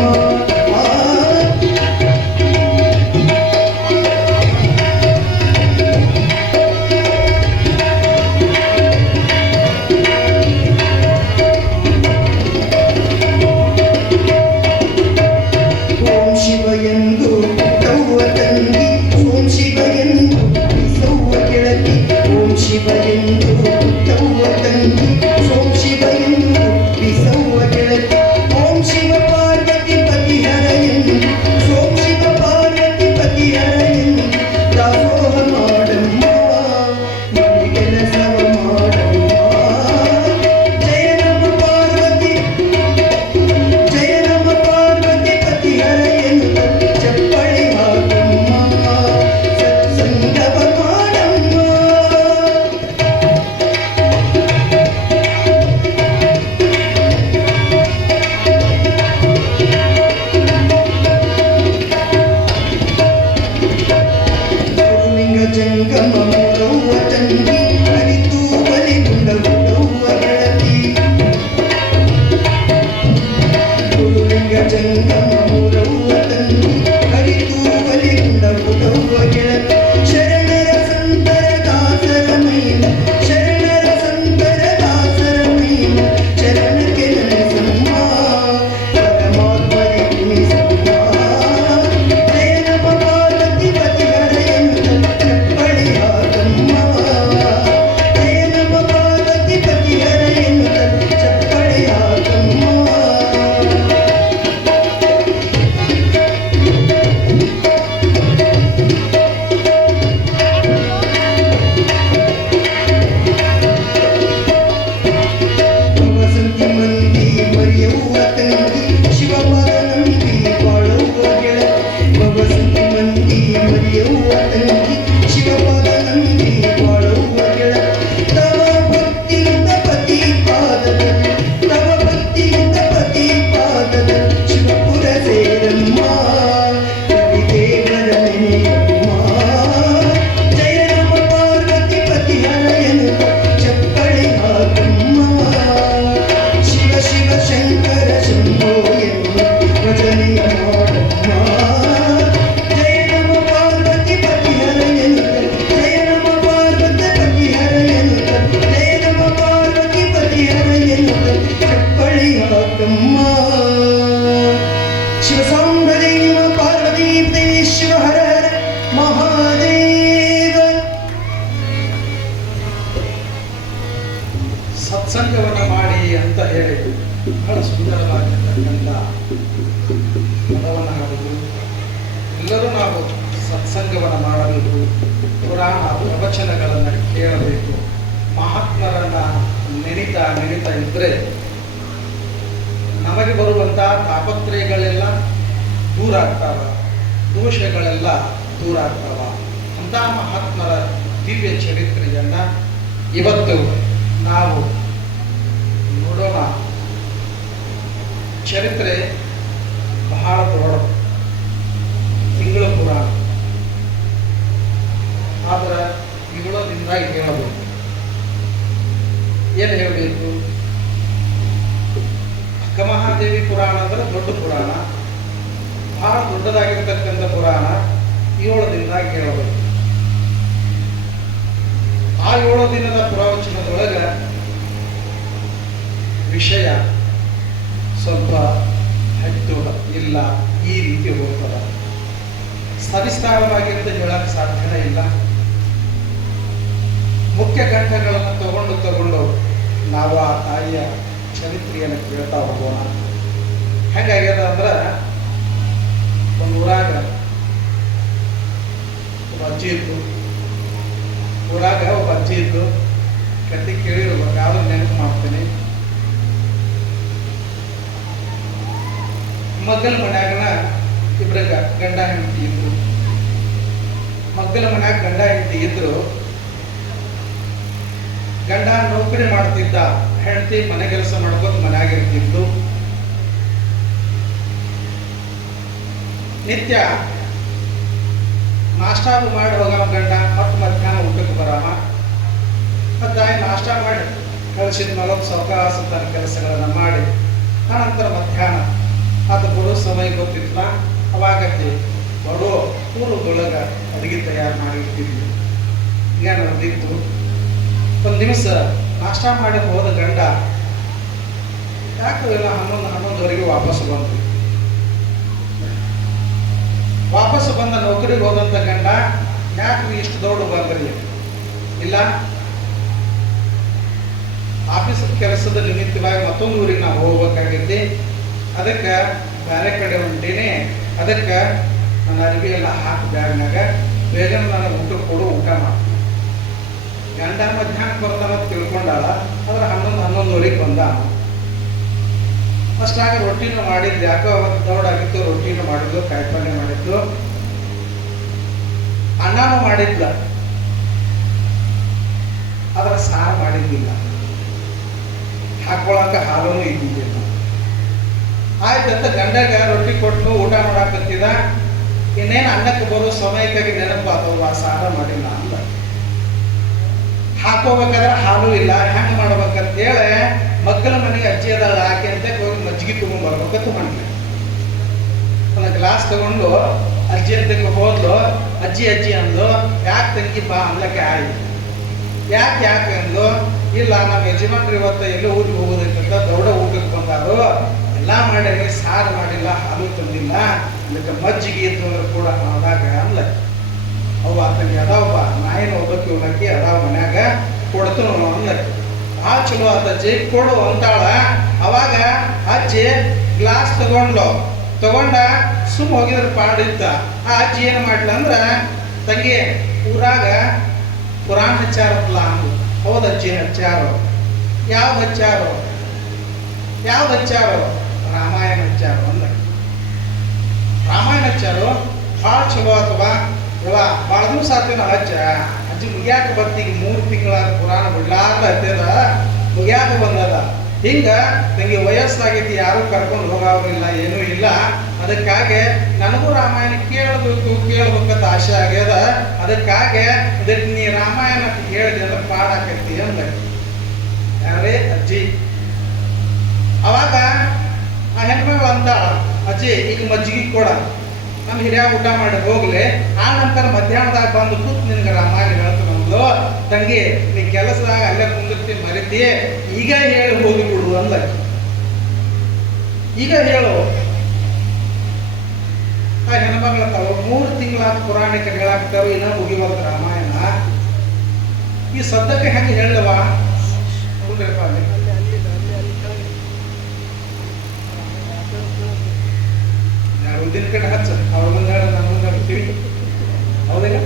ಮೂರವ್ವ ತಂಗಿ ಅರಿತು ಬಲಿಗೊಂಡ ಪುಟವ್ವ ಗೆಳತಿ ಶರಣರ ಸಂತರ ದಾಸರ ಮಹಿಮ ಶರಣರ ಸಂತರ ದಾಸರ ಮಹಿಮ ಚರಣಕ್ಕೆ ನನಸಮ್ಮ ಪರಮಾತ್ಮರಿ ಕುಣಿಸಮ್ಮ ಜಯ ನಮ ಪಾರ್ವತಿ ಪತಿಹರ ಎನ್ನುತ್ತ ಚಪ್ಪಳಿ ಹಾಕಮ್ಮ ಜಯ ನಮ ಪಾರ್ವತಿ ಪತಿಹರ ಎನ್ನುತ್ತ ಚಪ್ಪಳಿ ಹಾಕಮ್ಮ ವಸಂತಿ ಮಂದಿ ಮರಿಯವ್ವ ತಂಗಿ ಶಿವಪಾದ ನಂಬಿ ಬಾಳುವ ಗೆಳತಿ ವಸಂತಿ ಮಂದಿ ಮರಿಯವ್ವ ತಂಗಿ ಶಿವಪಾದ ನಂಬಿ ಬಾಳುವ ಗೆಳತಿ ತವ ಭಕ್ತಿಯಿಂದ ಪತಿ ಪಾದದಲ್ಲಿ ತವ ಭಕ್ತಿಯಿಂದ ಪತಿ ಪಾದದಲ್ಲಿ ಶಿವಪುರ ಸೇರಮ್ಮ ಕವಿದೇವರ ನೆನೆಯಮ್ಮ ಜಯ ನಮ ಪಾರ್ವತಿ ಪತಿಹರ ಎನ್ನುತ್ತ ಚಪ್ಪಳಿ ಹಾಕಮ್ಮ ಶಿವ ಶಿವ ಶಂಕರ ಶಂಭೋ ಎನ್ನುವ ಭಜನೆಯ ಮಾಡಮ್ಮ ಜಯ ನಮ ಪಾರ್ವತಿ ಪತಿಹರ ಎನ್ನುತ್ತ ಜಯ ನಮ ಪಾರ್ವತಿ ಪತಿಹರ ಎನ್ನುತ್ತ ಜಯ ನಮ ಪಾರ್ವತಿ ಪತಿಹರ ಎನ್ನುತ್ತ ಚಪ್ಪಳಿ ಹಾಕಮ್ಮ ಶಿವ ಸಾಂಬದೇವ ಪಾರ್ವತಿ ದೇವಿ ಶಿವ ಹರ ಹರ ಮಹಾದೇವ ಸತ್ಸಂಗವನ್ನು ಮಾಡಿ ಅಂತ ಹೇಳಿ ಬಹಳ ಸುಂದರವಾಗಿರ್ತಕ್ಕಂಥ ಪದವನ್ನು ಹಾಡುವುದು. ಎಲ್ಲರೂ ನಾವು ಸತ್ಸಂಗವನ್ನು ಮಾಡಬೇಕು, ಪುರಾಣ ಪ್ರವಚನಗಳನ್ನು ಕೇಳಬೇಕು, ಮಹಾತ್ಮರನ್ನು ನೆನಿತಾ ಇದ್ದರೆ ನಮಗೆ ಬರುವಂಥ ತಾಪತ್ರಯಗಳೆಲ್ಲ ದೂರ ಆಗ್ತಾವ, ದೋಷಗಳೆಲ್ಲ ದೂರ ಆಗ್ತಾವ. ಅಂಥ ಮಹಾತ್ಮರ ದಿವ್ಯ ಚರಿತ್ರೆಯನ್ನು ಇವತ್ತು ನಾವು ನೋಡೋಣ. ಚರಿತ್ರೆ ಬಹಳ ದೊಡ್ಡ ತಿಂಗಳ ಪುರಾಣ, ಆದ್ರೆ ತಿಂಗಳದಿಂದ ಹೇಳಬೇಕು. ಏನು ಹೇಳಬೇಕು? ಅಕ್ಕಮಹಾದೇವಿ ಪುರಾಣ ಅಂದ್ರೆ ದೊಡ್ಡ ಪುರಾಣ, ಬಹಳ ದೊಡ್ಡದಾಗಿರ್ತಕ್ಕಂಥ ಪುರಾಣ. 7 ದಿನದಾಗ ಹೇಳಬೇಕು. ಆ 7 ದಿನದ ಪ್ರವಚನದೊಳಗೆ ವಿಷಯ ಸ್ವಲ್ಪ ಹೆಚ್ಚು ಇಲ್ಲ, ಈ ರೀತಿ ಹೋಗ್ತದೆ. ಸವಿಸ್ತಾರವಾಗಿಂತ ಹೇಳಕ್ಕೆ ಸಾಧ್ಯನೇ ಇಲ್ಲ. ಮುಖ್ಯ ಘಟ್ಟಗಳನ್ನು ತಗೊಂಡು ನಾವು ಆ ತಾಯಿಯ ಚರಿತ್ರೆಯನ್ನು ಕೇಳ್ತಾ ಹೋಗೋಣ. ಹೆಂಗಾಗ್ಯದ ಅಂದ್ರೆ, ಒಂದು ಊರಾಗ ಒಬ್ಬ ಅಜ್ಜಿ ಇದ್ದು, ಊರಾಗ ಒಬ್ಬ ಅಜ್ಜಿ ಇದ್ದು, ಕತೆ ಕೇಳಿರ್ಬೇಕು, ಯಾವ್ದು ನೆನಪು ಮಾಡ್ತೀನಿ. ಮಗ್ಗಲ ಮನ್ಯಾಗನ ಇಬ್ಬರ ಗಂಡ ಹೆಂಡತಿ ಇದ್ರು. ಮಗ್ಗಲ ಮನ್ಯಾಗ ಗಂಡ ಹೆಂಡತಿ ಇದ್ರು. ಗಂಡ ನೌಕರಿ ಮಾಡ್ತಿದ್ದ, ಹೆಂಡತಿ ಮನೆ ಕೆಲಸ ಮಾಡ್ಕೊಂಡು ಮನ್ಯಾಗಿರ್ತಿದ್ದು. ನಿತ್ಯ ನಾಷ್ಟಾನು ಮಾಡಿ ಹೋಗವ ಗಂಡ, ಮತ್ತು ಮಧ್ಯಾಹ್ನ ಊಟಕ್ಕೆ ಬರಾಮ. ಮತ್ತು ನಾಷ್ಟ ಮಾಡಿ ಕಳಿಸಿದ ಮೇಲೆ ಸಾವಕಾಶ ತನ್ನ ಕೆಲಸಗಳನ್ನು ಮಾಡಿ, ಆನಂತರ ಮಧ್ಯಾಹ್ನ ಅದು ಬರೋ ಸಮಯ ಗೊತ್ತಿಲ್ಲ, ಅವಾಗತ್ತೆ ಬರೋ ಪೂರ್ವದೊಳಗೆ ಅಡುಗೆ ತಯಾರು ಮಾಡಿರ್ತಿದ್ವಿ. ಈಗ ನಡೆದಿತ್ತು. ಒಂದು ದಿವಸ ನಾಷ್ಟ ಮಾಡಿ ಹೋದ ಗಂಡ ಯಾಕೆ ಎಲ್ಲ 11-11ವರೆಗೆ ವಾಪಸ್ ಬಂತು. ವಾಪಸ್ ಬಂದ ನೌಕರಿಗೆ ಹೋದಂಥ ಗಂಡ, ಯಾಕೆ ಇಷ್ಟು ದೊಡ್ಡ ಬಂದ್ರಿ? ಇಲ್ಲ, ಆಫೀಸ್ ಕೆಲಸದ ನಿಮಿತ್ತವಾಗಿ ಮತ್ತೊಂದು ಊರಿಗೆ ನಾವು ಹೋಗ್ಬೇಕಾಗೈತಿ, ಅದಕ್ಕೆ ಬೇರೆ ಕಡೆ ಹೊಂಟೀನಿ. ಅದಕ್ಕೆ ನನ್ನ ಅರಿವಿ ಎಲ್ಲ ಹಾಕಿ ಬ್ಯಾಗ್ನಾಗ ಬೇಗ ನಾನು ಊಟ ಕೊಡು, ಊಟ ಮಾಡ್ತೀನಿ. ಗಂಡ ಮಧ್ಯಾಹ್ನ ಬರ್ತಾನ ತಿಳ್ಕೊಂಡಾಳ, ಆದ್ರೆ 11-11ವರೆಗೆ ಬಂದ. ಅಷ್ಟಾಗ ರೊಟ್ಟಿನೂ ಮಾಡಿದ್ದು, ಯಾಕೋ ಅವತ್ತು ದೌಡಾಗಿತ್ತು. ರೊಟ್ಟಿನೂ ಮಾಡಿದ್ಲು, ಕಾಯಿಪಲ್ಯ ಮಾಡಿದ್ಲು, ಅನ್ನನೂ ಮಾಡಿದ್ಲ, ಆದ್ರೆ ಸಾರು ಮಾಡಿದ್ದಿಲ್ಲ. ಹಾಕೊಳಕ ಹಾಲೂ ಇದ್ದಿದ್ದಿಲ್ಲ. ಆಯ್ತಂತ ಗಂಡಗ ರೊಟ್ಟಿ ಕೊಟ್ಟು ಊಟ ಮಾಡಾಕತ್ತಿದ. ಇನ್ನೇನು ಅನ್ನಕ್ಕೆ ಬರೋ ಸಮಯಕ್ಕಾಗಿ ನೆನಪಾತವ, ಸಾರ ಮಾಡಿಲ್ಲ ಅಂದ. ಹಾಕೋಬೇಕಾದ್ರೆ ಹಾಲು ಇಲ್ಲ, ಹೆಂಗೆ ಮಾಡ್ಬೇಕಂತೇಳಿ ಮಕ್ಕಳ ಮನೆಗೆ ಅಜ್ಜಿ ಅದಲ್ಲ ಆಕೆ ಅಂತ ಹೋಗಿ ಮಜ್ಜಿಗೆ ತಗೊಂಡ್ಬರ್ಬೇಕಂತ ಮಾಡ್ಲಿ. ಗ್ಲಾಸ್ ತಗೊಂಡು ಅಜ್ಜಿ ಅಂತಕ್ಕೆ ಹೋದ್ಲು. ಅಜ್ಜಿ ಅಜ್ಜಿ ಅಂದ್ಲು. ಯಾಕೆ ತಂಗಿ ಬಾ ಅನ್ಲಕ್ಕೆ ಆಯ್ತು. ಯಾಕೆ ಅಂದ್ಲು. ಇಲ್ಲ ನಮ್ಮ ಯಜಮಾನ್ರು ಇವತ್ತು ಎಲ್ಲೋ ಊರಿಗೆ ಹೋಗೋದಕ್ಕಿಂತ ದೌಡ ಊಟಕ್ಕೆ ಬಂದಾರು, ಎಲ್ಲ ಮಾಡಿ ಸಾರು ಮಾಡಿಲ್ಲ, ಹಾಲು ತಂದಿಲ್ಲ, ಅದಕ್ಕೆ ಮಜ್ಜಿಗೆ ಇತ್ತು ಅಂದ್ರೆ ಕೂಡ ಆದಾಗ ಅನ್ಲ. ಅವ ಆತನಿಗೆ ಅದಾವಪ್ಪ ನಾಯಿನ ಒಬ್ಬಕ್ಕೆ ಹೋಗಕ್ಕೆ ಅದಾವ ಮನ್ಯಾಗ ಕೊಡ್ತನು ಅನ್ಲಕ್ಕೆ. ಆ ಚಲೋ ಆತ ಅಜ್ಜಿ ಕೊಡು ಅಂತಾಳ. ಅವಾಗ ಅಜ್ಜಿ ಗ್ಲಾಸ್ ತಗೊಂಡ ಸುಮ್ಮ ಹೋಗಿದ್ರೆ ಪಾಡಿತ್ತ. ಆ ಅಜ್ಜಿ ಏನು ಮಾಡ್ಲ ಅಂದ್ರ, ತಂಗಿ ಊರಾಗ ಪುರಾಣ ಹಚ್ಚಾರಲ್ಲ ಅಂದು. ಹೌದು ಅಜ್ಜಿ ಹಚ್ಚಾರು. ಯಾವ್ದು ಹಚ್ಚಾರು? ರಾಮಾಯಣ ಹಚ್ಚಾರು ಅಂದ. ರಾಮಾಯಣ ಹಚ್ಚಾರು ಭಾಳ ಚಲೋ ಅಥವಾ ಇವ ಭಾಳ ದಿವಸ ಆತೇನ ಅಜ್ಜಿ ಮುಗಿಯಾಕ ಬರ್ತೀಗ 3 ತಿಂಗಳ ಪುರಾಣ ಬಿಡ್ಲಾರ್ದ ಹತ್ತದ ಮುಗಿಯಾಕ ಬಂದದ. ಹಿಂಗ ನಂಗೆ ವಯಸ್ಸಾಗೈತಿ, ಯಾರು ಕರ್ಕೊಂಡು ಹೋಗೋರಿಲ್ಲ, ಏನೂ ಇಲ್ಲ. ಅದಕ್ಕಾಗಿ ನನಗೂ ರಾಮಾಯಣ ಕೇಳ್ಬೇಕಂತ ಆಸೆ ಆಗ್ಯದ. ಅದಕ್ಕಾಗಿ ಇದಕ್ಕೆ ನೀ ರಾಮಾಯಣ ಹೇಳಿದೆ ಅಂದ್ರೆ ಪಾಡಾಕೈತಿ ಅಂದ. ಯಾರೇ ಅಜ್ಜಿ. ಅವಾಗ ಆ ಹೆಣ್ಮಗಳು ಅಂತಾಳ, ಅಜ್ಜಿ ಈಗ ಮಜ್ಜಿಗೆ ಕೊಡ, ನಮ್ಮ ಹಿರಿಯ ಊಟ ಮಾಡಿ ಹೋಗ್ಲಿ, ಆ ನಂತರ ಮಧ್ಯಾಹ್ನದಾಗ ಬಂದು ಕೂತ್ ನಿನ್ಗೆ ರಾಮಾಯಣ ಹೇಳ್ತಾನಂದ್ಲು. ತಂಗಿ ನೀ ಕೆಲಸದಾಗ ಅಲ್ಲೇ ಕುಂದಿರ್ತಿ ಮರಿತಿ, ಈಗ ಹೇಳಿ ಹೋಗಿಬಿಡು ಅಂದ. ಈಗ ಹೇಳು. ಆ ಹೆಣ್ಮಗಳ ತಾವು 3 ತಿಂಗಳ ಪುರಾಣಿಕ ಹೇಳಾಕ್ತಾರೋ ಇನ್ನ ಮುಗಿವಲ್ತ ರಾಮಾಯಣ. ಈ ಸದ್ಯಕ್ಕೆ ಹೆಂಗೆ ಹೇಳವ ಒಂದಿನ ಕಡೆ ಹಚ್ಚ, ಅವ್ರ ಮುಂದಾಡ ನಮ್ಮ ಮುಂದಾಡ ತಿಳಿ. ಹೌದಿಲ್ಲ?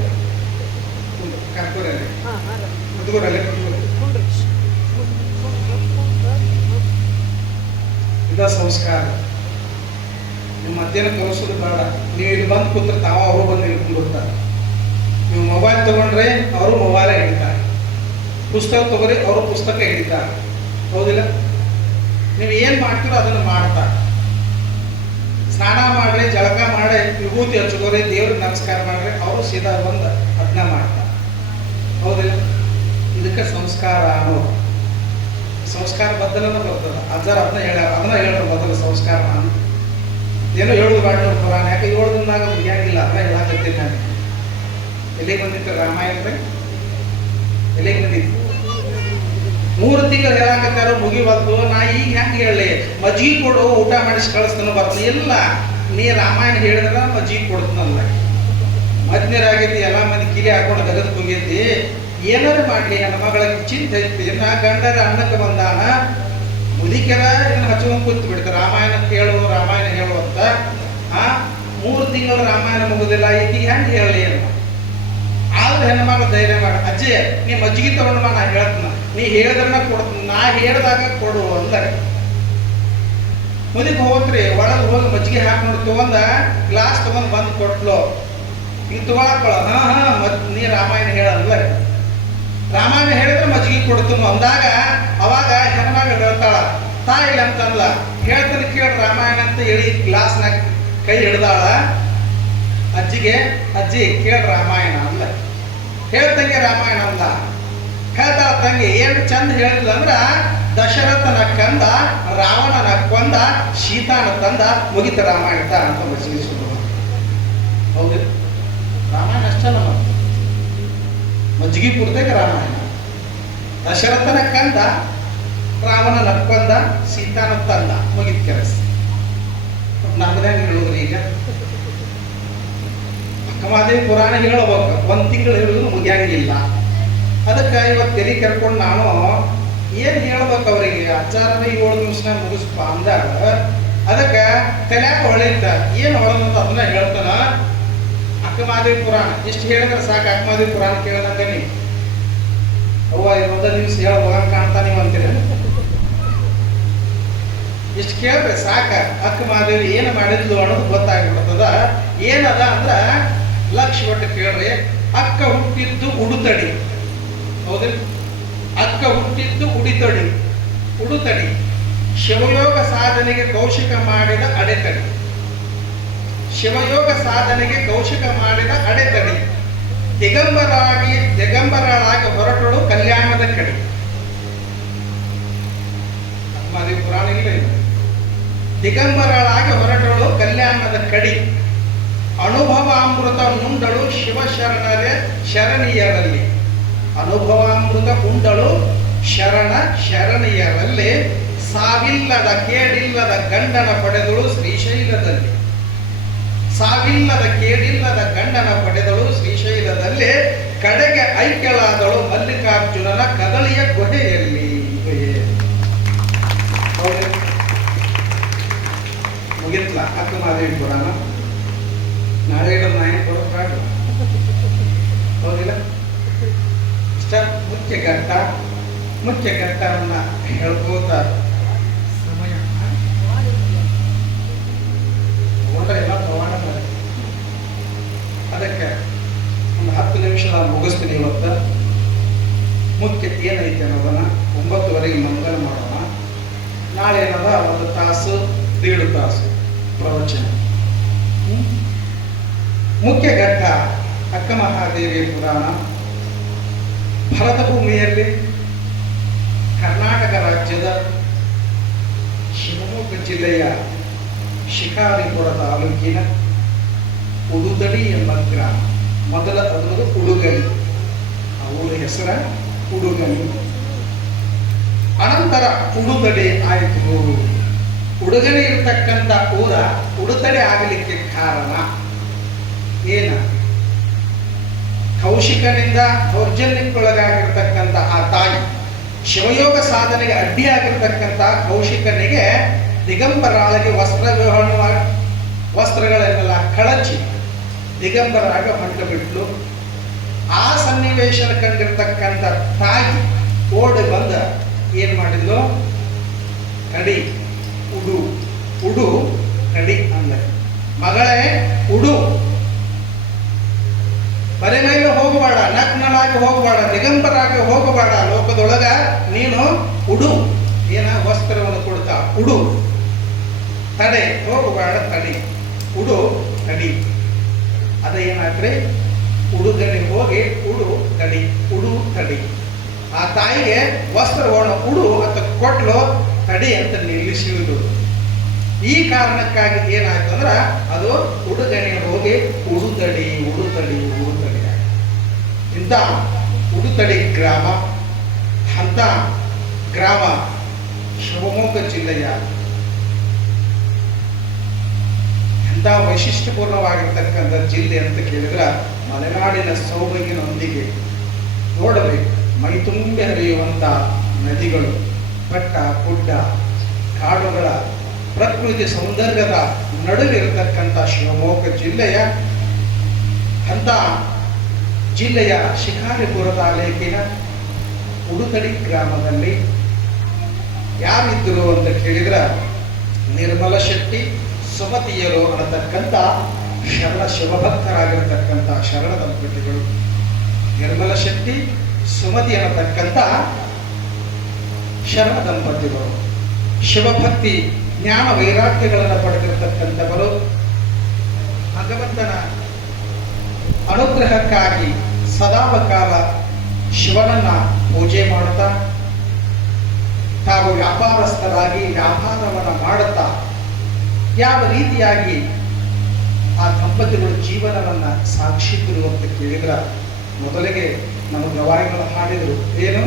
ಕರ್ಕೋರಲ್ಲಿ ಮುದುಗೋರಲ್ಲಿ ಇದ ಸಂಸ್ಕಾರ. ನೀವು ಮಧ್ಯಾಹ್ನ ಕಲಿಸೋದು ಬೇಡ. ನೀವು ಇಲ್ಲಿ ಬಂದು ಕೂತ್ರೆ ತಾವ ಅವರು ಬಂದು ಇಲ್ಲಿ ಕುಂದಿರ್ತಾರೆ. ನೀವು ಮೊಬೈಲ್ ತಗೊಂಡ್ರೆ ಅವರು ಮೊಬೈಲ ಹಿಡಿತಾರೆ, ಪುಸ್ತಕ ತಗೋರಿ ಅವರು ಪುಸ್ತಕ ಹಿಡಿತಾರೆ. ಹೌದಿಲ್ಲ? ನೀವು ಏನು ಮಾಡ್ತೀರೋ ಅದನ್ನು ಮಾಡ್ತಾರೆ. ಸ್ನಾನ ಮಾಡ್ರಿ, ಜಳಕ ಮಾಡಿ, ವಿಭೂತಿ ಹಚ್ಕೋರಿ, ದೇವ್ರಿಗೆ ನಮಸ್ಕಾರ ಮಾಡ್ರಿ, ಅವರು ಸೀದಾ ಬಂದು ಅದನ್ನ ಮಾಡ್ತಾರೆ. ಹೌದಿಲ್ಲ? ಇದಕ್ಕೆ ಸಂಸ್ಕಾರ ಅನ್ನೋದು. ಸಂಸ್ಕಾರ ಬದಲನ ಬರ್ತದೆ. ಅಜ್ಜಾರ ಅದನ್ನ ಹೇಳ್ರ ಮೊದಲು ಸಂಸ್ಕಾರ ಅಂತ. ಏನೋ ಹೇಳುದು ಬಾಡ ಪುರಾಣ. ಯಾಕೆ 7 ದಿನದಾಗ ಮುಗಿಯಂಗಿಲ್ಲ, ಅದನ್ನ ಹೇಳಾಕತ್ತೀನಿ ನಾನು. ಎಲ್ಲಿಗೆ ಬಂದಿತ್ತು ರಾಮಾಯಣ? ಎಲ್ಲಿಗೆ ಬಂದಿತ್ತು? 3 ತಿಂಗಳು ಹೇಳಾಕತ್ತಾರ ಮುಗಿವತ್ತು. ನಾ ಈಗ ಹೆಂಗೆ ಹೇಳಿ ಮಜ್ಜಿಗೆ ಕೊಡು, ಊಟ ಮಾಡಿಸಿ ಕಳಿಸ್ತಾನ ಬರ್ತಾನೆ. ಇಲ್ಲ, ನೀ ರಾಮಾಯಣ ಹೇಳಿದ್ರೆ ಮಜ್ಜಿಗೆ ಕೊಡ್ತಾನಲ್ಲ. ಮದ್ನೀರಾಗೈತಿ, ಎಲ್ಲ ಮಂದಿ ಕಿಲಿ ಹಾಕೊಂಡು ತೆಗೆದು ಹೋಗೈತಿ. ಏನಾರು ಮಾಡಲಿ ಹೆಣ್ಮಗಳಿಗೆ ಚಿಂತೆ ಐತಿ. ನಾ ಗಂಡರ ಅನ್ನಕ್ಕೆ ಬಂದಾನ, ಮುದಿಕೆರ ಇದನ್ನ ಹಚ್ಕೊಂಡು ಕೂತು ಬಿಡ್ತಾರೆ. ರಾಮಾಯಣ ಹೇಳು ಅಂತ. 3 ತಿಂಗಳು ರಾಮಾಯಣ ಮುಗುದಿಲ್ಲ, ಈಗ ಹೆಂಗೆ ಹೇಳಲಿ ಏನು? ಆದ್ರೆ ಹೆಣ್ಮಗಳು ಧೈರ್ಯ ಮಾಡ, ಅಜ್ಜಿ ನೀ ಮಜ್ಜಿಗೆ ತಗೊಂಡು ನಾ ಹೇಳ್ತೀನಿ, ನೀ ಹೇಳಿದ್ರನ್ನ ಕೊಡ್ತೀನಿ, ನಾ ಹೇಳಿದಾಗ ಕೊಡು ಅಂತಾರೆ. ಮುದಿಗೆ ಹೋಗ್ರಿ, ಒಳಗೆ ಹೋಗಿ ಮಜ್ಜಿಗೆ ಹಾಕೊಂಡು ತಗೊಂಡ ಗ್ಲಾಸ್ ತಗೊಂಡು ಬಂದು ಕೊಟ್ಲು. ಈಗ ತಗೊಳಕೊಳ. ನೀ ರಾಮಾಯಣ ಹೇಳಲ್ಲ. ರಾಮಾಯಣ ಹೇಳಿದ್ರೆ ಮಜ್ಜಿಗೆ ಕೊಡ್ತೀನಿ ಅಂದಾಗ ಅವಾಗ ಹೆಣ್ಮಗಳು ಹೇಳ್ತಾಳ, ತಾಯಿಲ್ಲ ಅಂತಂದ್ಲ. ಹೇಳ್ತಾನೆ ಕೇಳಿ ರಾಮಾಯಣ ಅಂತ ಹೇಳಿ ಗ್ಲಾಸ್ನಾಗ ಕೈ ಹಿಡ್ದಾಳ. ಅಜ್ಜಿಗೆ, ಅಜ್ಜಿ ಕೇಳ ರಾಮಾಯಣ ಅಂದ. ಹೇಳ್ತಂಗೆ ರಾಮಾಯಣ ಅಂದ. ಹೇಳ್ತಾಳ ತಂಗಿ, ಏನು ಚಂದ ಹೇಳಿದ್ಲ ಅಂದ್ರ, ದಶರಥನ ಕಂದ, ರಾವಣನ ಕೊಂದ, ಸೀತಾನ ತಂದ, ಮುಗಿತ ರಾಮಾಯಣ ಅಂತ ಮಜ್ಜಿಗೆ. ಹೌದು, ರಾಮಾಯಣ ಅಷ್ಟಲ್ಲ, ಮಜ್ಜಿಗೆ ಪೂರ್ತಿಗೆ ರಾಮಾಯಣ. ದಶರಥನ ಕಂದ, ರಾವಣನ ಕೊಂದ, ಸೀತಾನ ತಂದ, ಮುಗಿದ ಕೆಲಸ. ನಮ್ದಂಗೆ ಹೇಳುದ್ರಿ ಈಗ ಅಕ್ಕಮಾದೇವಿ ಪುರಾಣ ಹೇಳಬೇಕು. 1 ತಿಂಗಳು ಹೇಳಿದ್ರು ಮುಗಿಯಂಗಿಲ್ಲ. ಅದಕ್ಕೆ ಇವತ್ತು ತೆಲಿ ಕರ್ಕೊಂಡು ನಾನು ಏನು ಹೇಳ್ಬೇಕು ಅವರಿಗೆ, ಅಜ್ಜಾರನೇ 7 ನಿಮಿಷನಾಗ ಮುಗಿಸ್ಪ ಅಂದಾಗ ಅದಕ್ಕೆ ತಲೆಯಾಗ ಹೊಳಿತ. ಏನು ಹೊಳದಂತ ಅದನ್ನ ಹೇಳ್ತಾನ. ಅಕ್ಕಮಾದೇವಿ ಪುರಾಣ ಇಷ್ಟು ಹೇಳಿದ್ರೆ ಸಾಕು. ಅಕ್ಕಮಾದೇವಿ ಪುರಾಣ ಕೇಳಿದಂಗ ನೀವು ಅವ್ವ 1 ನಿಮಿಷ ಹೇಳ ಹೋಗಂಗೆ ಕಾಣ್ತಾ ನೀವು ಅಂತೀರ. ಇಷ್ಟು ಕೇಳಿದ್ರೆ ಸಾಕ. ಅಕ್ಕಮಾದೇವಿ ಏನು ಮಾಡಿದ್ಲು ಅನ್ನೋದು ಗೊತ್ತಾಗ್ಬಿಡ್ತದ. ಏನದ ಅಂದ್ರೆ ಲಕ್ಷ ಒಟ್ಟು ಕೇಳ್ರಿ. ಅಕ್ಕ ಹುಟ್ಟಿದ್ದು ಉಡುತಡಿ. ಹೌದಿಲ್ಲ? ಅಕ್ಕ ಹುಟ್ಟಿದ್ದು ಉಡುತಡಿ. ಶಿವಯೋಗ ಸಾಧನೆಗೆ ಕೌಶಿಕ ಮಾಡಿದ ಅಡೆತಡಿ. ಶಿವಯೋಗ ಸಾಧನೆಗೆ ಕೌಶಿಕ ಮಾಡಿದ ಅಡೆತಡಿ. ದಿಗಂಬರಳಾಗಿ ಹೊರಟಳು ಕಲ್ಯಾಣದ ಕಡೆ. ಅಕ್ಕಮಾದೇವಿ ಪುರಾಣ ಇಲ್ಲ. ದಿಗಂಬರಳಾಗಿ ಹೊರಟಳು ಕಲ್ಯಾಣದ ಕಡಿ. ಅನುಭವಾಮೃತ ನುಂಡಳು ಶಿವಶರಣರೇ ಶರಣೀಯರಲ್ಲಿ. ಅನುಭವಾಮೃತ ಉಂಡಳು ಶರಣೀಯರಲ್ಲಿ. ಸಾವಿಲ್ಲದ ಕೇಡಿಲ್ಲದ ಗಂಡನ ಪಡೆದಳು ಶ್ರೀಶೈಲದಲ್ಲಿ. ಸಾವಿಲ್ಲದ ಕೇಡಿಲ್ಲದ ಗಂಡನ ಪಡೆದಳು ಶ್ರೀಶೈಲದಲ್ಲಿ. ಕಡೆಗೆ ಐಕ್ಯಳಾದಳು ಮಲ್ಲಿಕಾರ್ಜುನನ ಕದಳಿಯ ಗುಹೆಯಲ್ಲಿ. ಮುಗಿತ್ಲ ಅಕ್ಕಮಾದೇವಿ ಪುರಾಣ. ನಾಳೆ ನಾಯಕ ಕೊಡೋದು ಹೌದಿಲ್ಲ. ಇಷ್ಟ ಮುಖ್ಯ ಘಟ್ಟವನ್ನ ಹೇಳ್ಕೋತ ಸಮಯ ಎಲ್ಲ ಪ್ರಮಾಣ ಅದಕ್ಕೆ ಒಂದು 10 ನಿಮಿಷದ ಮುಗಿಸ್ತೀನಿ. ಇವತ್ತು ಮುಖ್ಯ ಏನೈತೆ ಅನ್ನೋದನ್ನ 9:30 ಮಂಗಲ ಮಾಡೋಣ. ನಾಳೆ ಏನದ 1 ತಾಸು 1.5 ತಾಸು ಪ್ರವಚನ. ಮುಖ್ಯ ಘಟ್ಟ ಅಕ್ಕ ಮಹಾದೇವಿ ಪುರಾಣ. ಭರತ ಭೂಮಿಯಲ್ಲಿ ಕರ್ನಾಟಕ ರಾಜ್ಯದ ಶಿವಮೊಗ್ಗ ಜಿಲ್ಲೆಯ ಶಿಕಾರಿಪುರ ತಾಲೂಕಿನ ಉಡುದಡಿ ಎಂಬ ಗ್ರಾಮ. ಮೊದಲ ಅದರದು ಉಡುಗಣಿ. ಆ ಊರ ಹೆಸರ ಉಡುಗಣಿ. ಅನಂತರ ಉಡುದಡಿ ಆಯಿತು. ಉಡುಗಣಿ ಇರ್ತಕ್ಕಂಥ ಊರ ಉಡುತಡಿ ಆಗಲಿಕ್ಕೆ ಕಾರಣ ಏನ? ಕೌಶಿಕನಿಂದ ದೌರ್ಜನ್ಯಕ್ಕೊಳಗಾಗಿರ್ತಕ್ಕಂಥ ಆ ತಾಯಿ, ಶಿವಯೋಗ ಸಾಧನೆಗೆ ಅಡ್ಡಿಯಾಗಿರ್ತಕ್ಕಂಥ ಕೌಶಿಕನಿಗೆ ದಿಗಂಬರಾಳಗೆ ವಸ್ತ್ರಗಳನ್ನೆಲ್ಲ ಕಳಚಿ ದಿಗಂಬರಾಗ ಹೊಂಟು ಬಿಟ್ಲು. ಆ ಸನ್ನಿವೇಶ ಕಂಡಿರ್ತಕ್ಕಂಥ ತಾಯಿ ಓಡಿ ಬಂದ ಏನ್ ಮಾಡಿದ್ಲು? ಕಡಿ ಉಡು ಕಡಿ ಅಂದ. ಮಗಳೇ ಉಡು, ಬರೆ ಮೇಲೆ ಹೋಗಬೇಡ, ನಗ್ನಳಾಗಿ ಹೋಗಬೇಡ, ದಿಗಂಬರಾಗಿ ಹೋಗಬೇಡ. ಲೋಕದೊಳಗ ನೀನು ಉಡು. ಏನ ವಸ್ತ್ರವನ್ನು ಕೊಡ್ತಾ ಉಡು. ತಡೆ ಹೋಗಬೇಡ, ತಡಿ. ಉಡು ತಡಿ. ಅದ ಏನಾಗ್ರಿ? ಉಡುಗನೆ ಹೋಗಿ ಉಡು ತಡಿ, ಉಡು ತಡಿ. ಆ ತಾಯಿಗೆ ವಸ್ತ್ರವನ್ನು ಉಡು ಅಂತ ಕೊಟ್ಲು, ತಡಿ ಅಂತ ನಿಲ್ಲಿಸಿರುವುದು. ಈ ಕಾರಣಕ್ಕಾಗಿ ಏನಾಯ್ತು ಅಂದ್ರ ಅದು ಉಡುಗಣೆ ಹೋಗಿ ಉಡುತಡಿ. ಇಂಥ ಉಡುತಡಿ ಗ್ರಾಮ, ಅಂತ ಗ್ರಾಮ ಶಿವಮೊಗ್ಗ ಜಿಲ್ಲೆಯ ಎಂಥ ವೈಶಿಷ್ಟ್ಯಪೂರ್ಣವಾಗಿರ್ತಕ್ಕಂಥ ಜಿಲ್ಲೆ ಅಂತ ಕೇಳಿದ್ರೆ ಮಲೆನಾಡಿನ ಸೌಭಾಗ್ಯನೊಂದಿಗೆ ನೋಡಬೇಕು. ಮೈ ತುಂಬಿ ಹರಿಯುವಂಥ ನದಿಗಳು, ಬೆಟ್ಟ ಗುಡ್ಡ, ಕಾಡುಗಳ ಪ್ರಕೃತಿ ಸೌಂದರ್ಯದ ನಡುವಿರತಕ್ಕಂಥ ಶಿವಮೊಗ್ಗ ಜಿಲ್ಲೆಯ ಅಂತ ಜಿಲ್ಲೆಯ ಶಿಕಾರಿಪುರ ತಾಲೂಕಿನ ಉಡುತಡಿ ಗ್ರಾಮದಲ್ಲಿ ಯಾರಿದ್ದರು ಅಂತ ಕೇಳಿದ್ರೆ ನಿರ್ಮಲ ಶೆಟ್ಟಿ ಸುಮತಿಯರು ಅನ್ನತಕ್ಕಂಥ ಶಿವಭಕ್ತರಾಗಿರ್ತಕ್ಕಂಥ ಶರಣ ದಂಪತಿಗಳು. ನಿರ್ಮಲ ಶೆಟ್ಟಿ ಸುಮತಿ ಅನ್ನತಕ್ಕಂಥ ಶರಣ ದಂಪತಿಗಳು ಶಿವಭಕ್ತಿ ಜ್ಞಾನ ವೈರಾಗ್ಯಗಳನ್ನು ಪಡೆದಿರತಕ್ಕಂಥವರು. ಭಗವಂತನ ಅನುಗ್ರಹಕ್ಕಾಗಿ ಸದಾಕಾಲ ಶಿವನನ್ನ ಪೂಜೆ ಮಾಡುತ್ತಾ ತಾವು ವ್ಯಾಪಾರಸ್ಥರಾಗಿ ವ್ಯಾಪಾರವನ್ನು ಮಾಡುತ್ತಾ ಯಾವ ರೀತಿಯಾಗಿ ಆ ದಂಪತಿಗಳು ಜೀವನವನ್ನ ಸಾಗಿಸಿದ್ರು ಅಂತ ಕೇಳಿದ್ರೆ ಮೊದಲಿಗೆ ನಮ್ಮ ಗವಾಯಿಗಳು ಹಾಡಿದರು. ಏನು?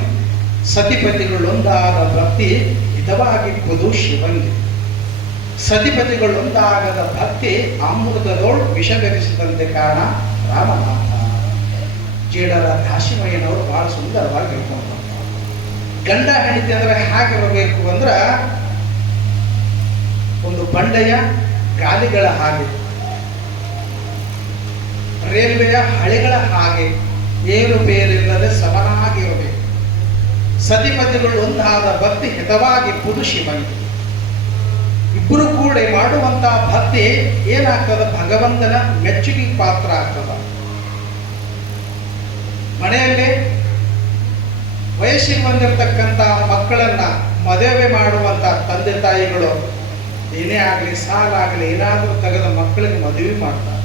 ಸತಿಪತಿಗಳೊಂದಾದ ಭಕ್ತಿ ಹಿತವಾಗಿಪ್ಪುದು ಶಿವನಿಗೆ. ಸತಿಪತಿಗಳೊಂದಾಗದ ಭಕ್ತಿ ಅಮೃತದೋಳು ವಿಷಗರಿಸಿದಂತೆ ಕಾರಣ ರಾಮನಾಥ. ಜೇಡರ ದಾಸಿಮಯ್ಯನವರು ಬಹಳ ಸುಂದರವಾಗಿ ಹೇಳ್ಕೊಂಡು ಗಂಡ ಹೆಂಡತಿ ಅಂದ್ರೆ ಹೇಗಿರಬೇಕು ಅಂದ್ರ ಒಂದು ಬಂಡೆಯ ಗಾಲಿಗಳ ಹಾಗೆ, ರೈಲ್ವೆಯ ಹಳಿಗಳ ಹಾಗೆ ಏರುಪೇರಿಲ್ಲದೆ ಸಮನಾಗಿರಬೇಕು. ಸತಿಪತಿಗಳು ಒಂದಾದ ಭಕ್ತಿ ಹಿತವಾಗಿ ಪುದು ಶಿವನಿಗೆ. ಇಬ್ಬರು ಕೂಡ ಮಾಡುವಂತಹ ಭಕ್ತಿ ಏನಾಗ್ತದ? ಭಗವಂತನ ಮೆಚ್ಚುಗೆ ಪಾತ್ರ ಆಗ್ತದ. ಮನೆಯಲ್ಲಿ ವಯಸ್ಸಿಗೆ ಬಂದಿರತಕ್ಕಂಥ ಮಕ್ಕಳನ್ನ ಮದುವೆ ಮಾಡುವಂತ ತಂದೆ ತಾಯಿಗಳು ಏನೇ ಆಗಲಿ ಸಾಲ ಆಗಲಿ ಏನಾದರೂ ತೆಗೆದ ಮಕ್ಕಳಿಗೆ ಮದುವೆ ಮಾಡ್ತಾರೆ.